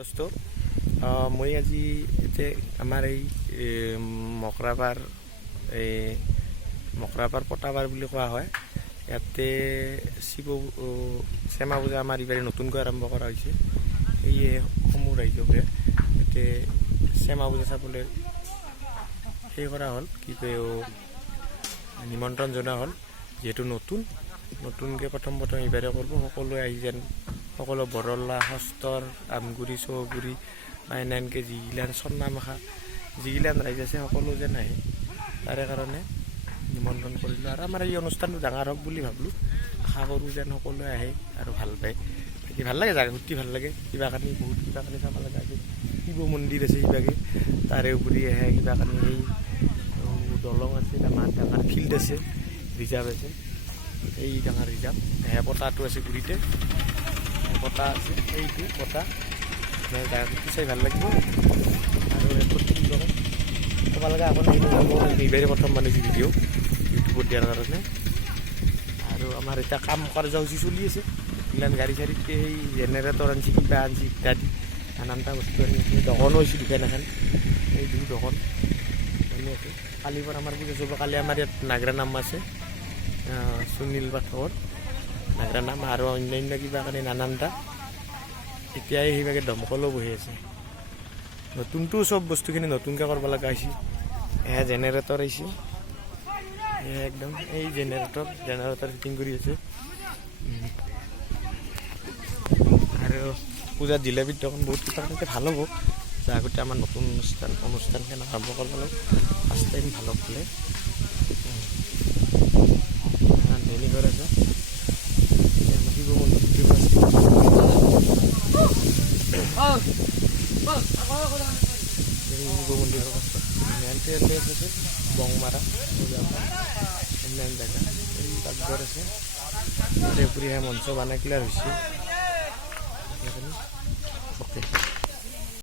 দোস্ত মই আজি এতিয়া আমাৰ এই মকৰাপাৰ পটাবাৰ বুলি কোৱা হয়। ইয়াতে শ্যামা পূজা আমাৰ এইবাৰ নতুনকৈ আৰম্ভ কৰা হৈছে। সেয়ে সমূহ ৰাইজকে ইয়াতে শ্যামা পূজা চাবলৈ সেই কৰা হ'ল, কি কয় নিমন্ত্ৰণ জনোৱা হ'ল। যিহেতু নতুনকৈ প্ৰথম এইবাৰে কৰিব, সকলোৱে আহি যেন সকলো বৰলা সস্তৰ আমগুৰি চৌগুৰি বা এনেকৈ যিগিলান চন্নামাখা যিগিলান ৰাইজ আছে সকলো যেন আহে, তাৰে কাৰণে নিমন্ত্ৰণ কৰিলোঁ। আৰু আমাৰ এই অনুষ্ঠানটো ডাঙৰ হওক বুলি ভাবিলোঁ, আশা কৰোঁ যেন সকলোৱে আহে আৰু ভাল পায়। বাকী ভাল লাগে, জাগা সুধি ভাল লাগে। বহুত কিবা কানি চাব লগা আছে। শিৱ মন্দিৰ আছে সিভাগে, তাৰে উপৰি আহে কিবা কানি সেই দলং আছে, ডাঙৰ ফিল্ড আছে, ৰিজাৰ্ভ আছে, এই ডাঙৰ ৰিজাৰ্ভ পতাটো আছে গুৰিতে, পতা আছে, এইটো পতা জাগাটো চাই ভাল লাগিব। আৰু ক'ব লগা আপোনাৰ এইবাৰে প্ৰথম বনাইছোঁ ভিডিঅ' ইউটিউবত দিয়াৰ কাৰণে। আৰু আমাৰ এতিয়া কাম কাৰ্যসূচী চলি আছে, ইমান গাড়ী চাড়ীত সেই জেনেৰেটৰ আনছি, কিবা আনছি ইত্যাদি নানানটা বস্তু আনিছে। দোকানো হৈছে দোকান এখন, এই দোকান ধুনীয়াকৈ কালিৰ পৰা আমাৰ পূজা চলিব। কালি আমাৰ ইয়াত নাগৰা নাম আছে, সুনীল পাঠকৰ নাগৰা নাম আৰু অন্যান্য কিবা কাৰণে নানানটা। এতিয়াই সেইভাগে দমকলো বহি আছে। নতুনটো চব বস্তুখিনি নতুনকৈ কৰিব লগা হৈছে। এয়া জেনেৰেটৰ আহিছে, একদম এই জেনেৰেটৰ ফিটিং কৰি আছে। আৰু পূজাত জিলাপিৰ দোকান বহুত কিবা কাৰণে ভাল হ'ব। আগতে আমাৰ নতুন অনুষ্ঠানখন আৰম্ভ কৰিব লাগিব, ফাৰ্ষ্ট টাইম ভাল হ'লে ধনী ঘৰ আছে। শিৱ মন্দিৰ মন্দিৰৰ আছে বংমাৰা অন্যান্য জেগা, এই পাকঘৰ আছে। তাৰে উপৰি মঞ্চ বনাই ক্লিয়াৰ হৈছে। অ'কে।